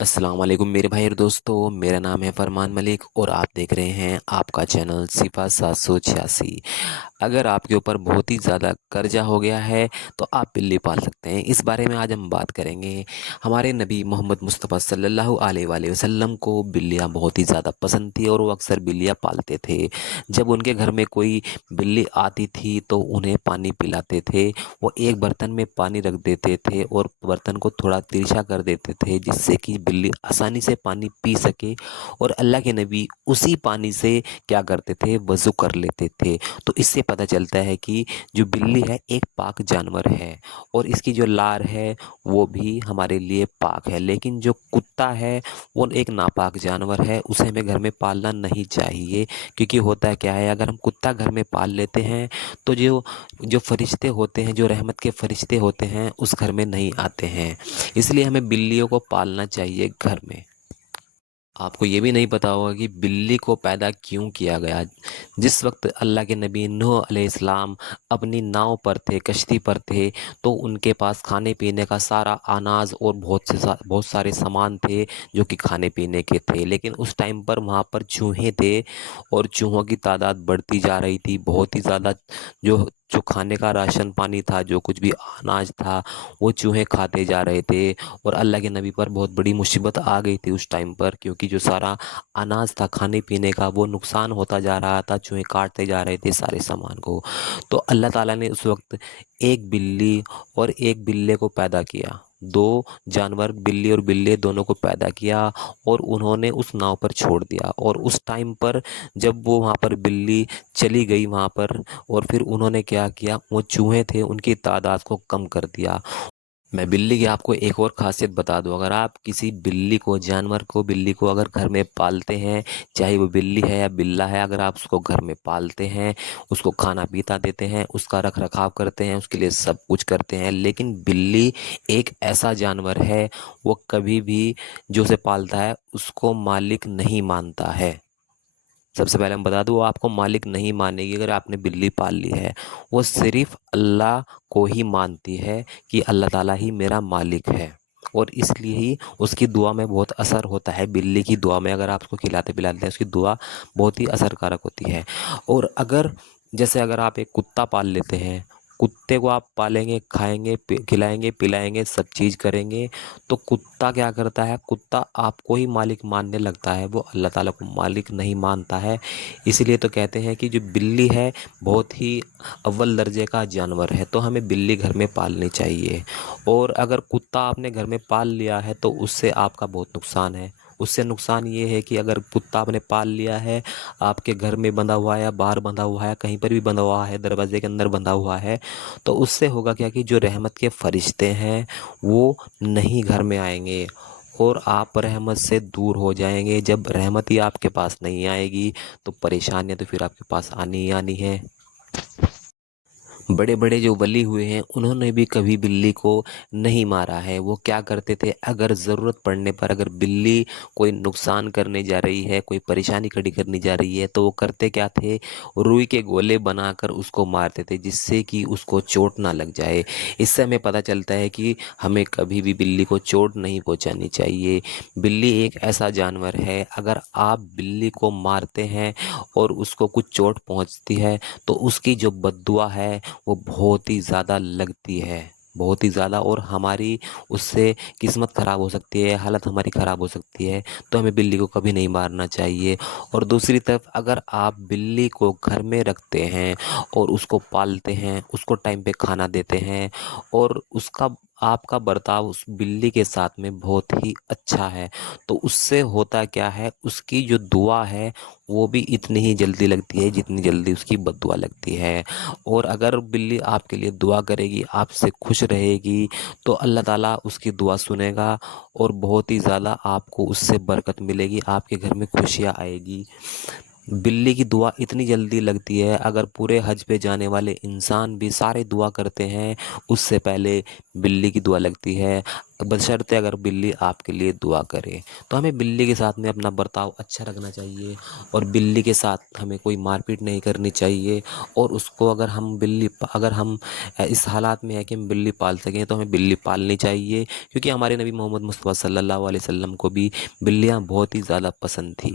अस्सलाम वालेकुम मेरे भाई और दोस्तों, मेरा नाम है फरमान मलिक और आप देख रहे हैं आपका चैनल सिफा 786। अगर आपके ऊपर बहुत ही ज़्यादा कर्जा हो गया है तो आप बिल्ली पाल सकते हैं। इस बारे में आज हम बात करेंगे। हमारे नबी मोहम्मद मुस्तफ़ा सल्लल्लाहु अलैहि वसल्लम को बिल्लियाँ बहुत ही ज़्यादा पसंद थी और वो अक्सर बिल्लियाँ पालते थे। जब उनके घर में कोई बिल्ली आती थी तो उन्हें पानी पिलाते थे। वो एक बर्तन में पानी रख देते थे और बर्तन को थोड़ा तिरछा कर देते थे जिससे कि बिल्ली आसानी से पानी पी सके। और अल्लाह के नबी उसी पानी से क्या करते थे, वज़ू कर लेते थे। तो इससे पता चलता है कि जो बिल्ली है एक पाक जानवर है और इसकी जो लार है वो भी हमारे लिए पाक है। लेकिन जो कुत्ता है वो एक नापाक जानवर है, उसे हमें घर में पालना नहीं चाहिए। क्योंकि होता है क्या है, अगर हम कुत्ता घर में पाल लेते हैं तो जो जो फरिश्ते होते हैं, जो रहमत के फरिश्ते होते हैं, उस घर में नहीं आते हैं। इसलिए हमें बिल्लियों को पालना चाहिए घर में। आपको ये भी नहीं पता होगा कि बिल्ली को पैदा क्यों किया गया। जिस वक्त अल्लाह के नबी नूह अलैहिस्सलाम अपनी नाव पर थे, कश्ती पर थे, तो उनके पास खाने पीने का सारा अनाज और बहुत सारे सामान थे जो कि खाने पीने के थे। लेकिन उस टाइम पर वहाँ पर चूहे थे और चूहों की तादाद बढ़ती जा रही थी बहुत ही ज़्यादा। जो जो खाने का राशन पानी था, जो कुछ भी अनाज था, वो चूहे खाते जा रहे थे। और अल्लाह के नबी पर बहुत बड़ी मुसीबत आ गई थी उस टाइम पर, क्योंकि जो सारा अनाज था खाने पीने का वो नुकसान होता जा रहा था, चूहे काटते जा रहे थे सारे सामान को। तो अल्लाह ताला ने उस वक्त एक बिल्ली और एक बिल्ले को पैदा किया। दो जानवर, बिल्ली और बिल्ले, दोनों को पैदा किया और उन्होंने उस नाव पर छोड़ दिया। और उस टाइम पर जब वो वहाँ पर बिल्ली चली गई वहाँ पर, और फिर उन्होंने क्या किया, वो चूहे थे उनकी तादाद को कम कर दिया। मैं बिल्ली की आपको एक और ख़ासियत बता दूं। अगर आप किसी बिल्ली को, जानवर को, बिल्ली को अगर घर में पालते हैं, चाहे वो बिल्ली है या बिल्ला है, अगर आप उसको घर में पालते हैं, उसको खाना पीता देते हैं, उसका रख रखाव करते हैं, उसके लिए सब कुछ करते हैं, लेकिन बिल्ली एक ऐसा जानवर है, वो कभी भी जो उसे पालता है उसको मालिक नहीं मानता है। सबसे पहले हम बता दूं, वो आपको मालिक नहीं मानेगी अगर आपने बिल्ली पाल ली है। वो सिर्फ अल्लाह को ही मानती है कि अल्लाह ताला ही मेरा मालिक है। और इसलिए ही उसकी दुआ में बहुत असर होता है। बिल्ली की दुआ में अगर आप उसको खिलाते पिलाते हैं, उसकी दुआ बहुत ही असरकारक होती है। और अगर जैसे अगर आप एक कुत्ता पाल लेते हैं, कुत्ते को आप पालेंगे, खाएंगे, खिलाएंगे, पिलाएंगे, सब चीज़ करेंगे, तो कुत्ता क्या करता है, कुत्ता आपको ही मालिक मानने लगता है, वो अल्लाह ताला को मालिक नहीं मानता है। इसीलिए तो कहते हैं कि जो बिल्ली है बहुत ही अव्वल दर्जे का जानवर है, तो हमें बिल्ली घर में पालनी चाहिए। और अगर कुत्ता आपने घर में पाल लिया है तो उससे आपका बहुत नुकसान है। उससे नुकसान ये है कि अगर कुत्ता आपने पाल लिया है, आपके घर में बंधा हुआ है या बाहर बंधा हुआ है, कहीं पर भी बंधा हुआ है, दरवाजे के अंदर बंधा हुआ है, तो उससे होगा क्या कि जो रहमत के फरिश्ते हैं वो नहीं घर में आएंगे और आप रहमत से दूर हो जाएंगे। जब रहमत ही आपके पास नहीं आएगी तो परेशानियां तो फिर आपके पास आनी ही आनी है। बड़े बड़े जो वली हुए हैं उन्होंने भी कभी बिल्ली को नहीं मारा है। वो क्या करते थे, अगर ज़रूरत पड़ने पर, अगर बिल्ली कोई नुकसान करने जा रही है, कोई परेशानी खड़ी करने जा रही है, तो वो करते क्या थे, रुई के गोले बनाकर उसको मारते थे जिससे कि उसको चोट ना लग जाए। इससे हमें पता चलता है कि हमें कभी भी बिल्ली को चोट नहीं पहुंचानी चाहिए। बिल्ली एक ऐसा जानवर है, अगर आप बिल्ली को मारते हैं और उसको कुछ चोट पहुंचती है तो उसकी जो बद्दुआ है वो बहुत ही ज़्यादा लगती है, बहुत ही ज़्यादा। और हमारी उससे किस्मत ख़राब हो सकती है, हालत हमारी ख़राब हो सकती है। तो हमें बिल्ली को कभी नहीं मारना चाहिए। और दूसरी तरफ अगर आप बिल्ली को घर में रखते हैं और उसको पालते हैं, उसको टाइम पे खाना देते हैं और उसका, आपका बर्ताव उस बिल्ली के साथ में बहुत ही अच्छा है, तो उससे होता क्या है, उसकी जो दुआ है वो भी इतनी ही जल्दी लगती है जितनी जल्दी उसकी बद्दुआ लगती है। और अगर बिल्ली आपके लिए दुआ करेगी, आपसे खुश रहेगी, तो अल्लाह ताला उसकी दुआ सुनेगा और बहुत ही ज़्यादा आपको उससे बरकत मिलेगी, आपके घर में खुशियाँ आएगी। بلی کی دعا اتنی جلدی لگتی ہے، اگر پورے حج پہ جانے والے انسان بھی سارے دعا کرتے ہیں اس سے پہلے بلی کی دعا لگتی ہے، بشرطے اگر بلی آپ کے لیے دعا کرے۔ تو ہمیں بلی کے ساتھ میں اپنا برتاؤ اچھا رکھنا چاہیے، اور بلی کے ساتھ ہمیں کوئی مار پیٹ نہیں کرنی چاہیے، اور اس کو اگر ہم اس حالات میں ہے کہ ہم بلی پال سکیں تو ہمیں بلی پالنی چاہیے، کیونکہ ہمارے نبی محمد مصطفیٰ صلی اللہ علیہ وسلم کو بھی بلیاں بہت ہی زیادہ پسند تھی۔